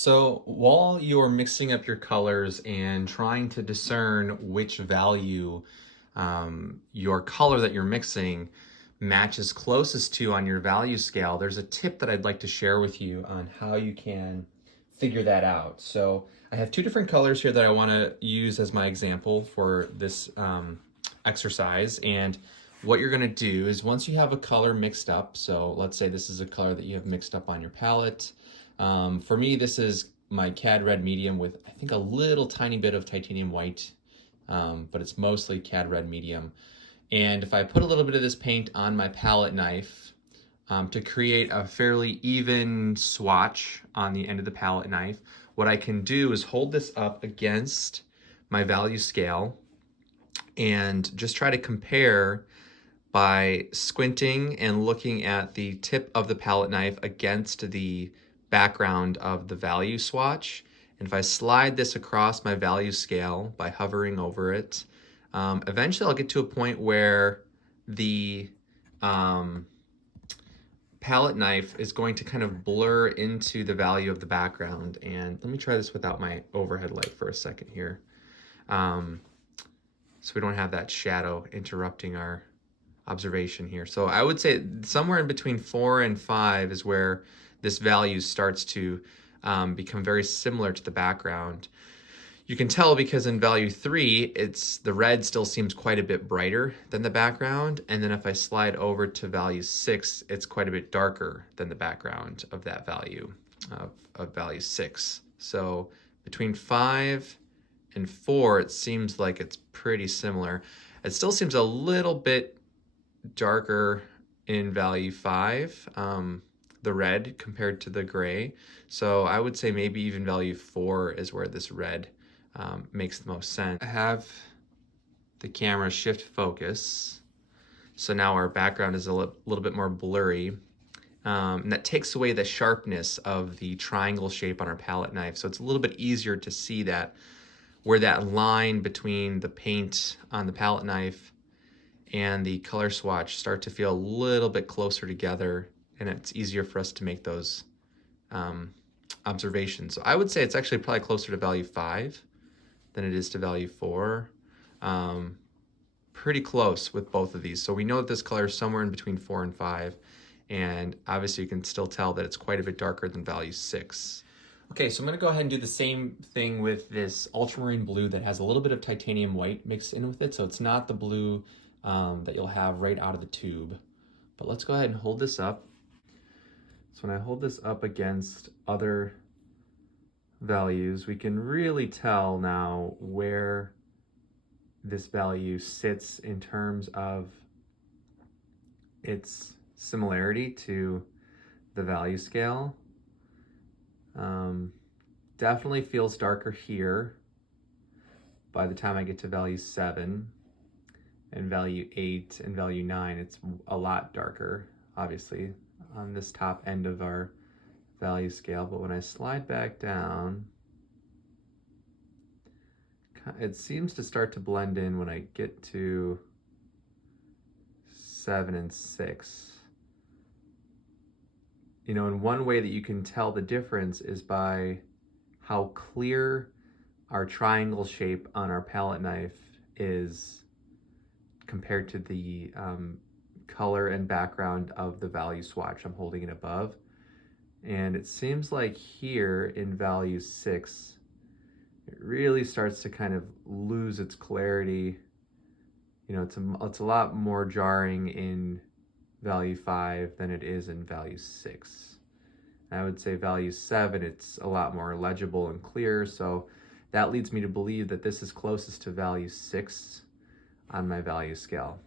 So while you're mixing up your colors and trying to discern which value your color that you're mixing matches closest to on your value scale, there's a tip that I'd like to share with you on how you can figure that out. So I have two different colors here that I want to use as my example for this exercise. And what you're going to do is once you have a color mixed up, so let's say this is a color that you have mixed up on your palette. For me, this is my cad red medium with, I think, a little tiny bit of titanium white, but it's mostly cad red medium. And if I put a little bit of this paint on my palette knife to create a fairly even swatch on the end of the palette knife, what I can do is hold this up against my value scale and just try to compare by squinting and looking at the tip of the palette knife against the background of the value swatch. And if I slide this across my value scale by hovering over it, eventually I'll get to a point where the palette knife is going to kind of blur into the value of the background. And let me try this without my overhead light for a second here. So we don't have that shadow interrupting our observation here. So I would say somewhere in between 4 and 5 is where this value starts to become very similar to the background. You can tell because in value 3, the red still seems quite a bit brighter than the background. And then if I slide over to value 6, it's quite a bit darker than the background of that value, of value 6. So between 5 and 4, it seems like it's pretty similar. It still seems a little bit darker in value 5, the red compared to the gray. So I would say maybe even value 4 is where this red makes the most sense. I have the camera shift focus. So now our background is a little bit more blurry. And that takes away the sharpness of the triangle shape on our palette knife. So it's a little bit easier to see that where that line between the paint on the palette knife and the color swatch start to feel a little bit closer together, and it's easier for us to make those observations. So I would say it's actually probably closer to value 5 than it is to value 4. Pretty close with both of these. So we know that this color is somewhere in between 4 and 5, and obviously you can still tell that it's quite a bit darker than value 6. Okay, so I'm gonna go ahead and do the same thing with this ultramarine blue that has a little bit of titanium white mixed in with it. So it's not the blue that you'll have right out of the tube. But let's go ahead and hold this up. So when I hold this up against other values, we can really tell now where this value sits in terms of its similarity to the value scale. Definitely feels darker here by the time I get to value 7 and value 8 and value 9. It's a lot darker, obviously, on this top end of our value scale. But when I slide back down, it seems to start to blend in when I get to 7 and 6. You know, and one way that you can tell the difference is by how clear our triangle shape on our palette knife is compared to the color and background of the value swatch. I'm holding it above. And it seems like here in value 6, it really starts to kind of lose its clarity. You know, it's a lot more jarring in value 5 than it is in value 6. I would say value 7, it's a lot more legible and clear. So that leads me to believe that this is closest to value 6 on my value scale.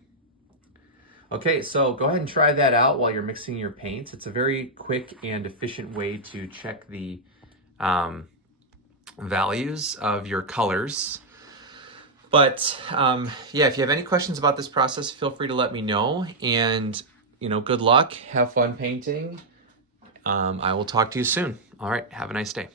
Okay, so go ahead and try that out while you're mixing your paints. It's a very quick and efficient way to check the values of your colors. But yeah, if you have any questions about this process, feel free to let me know. And good luck, have fun painting. I will talk to you soon. All right, have a nice day.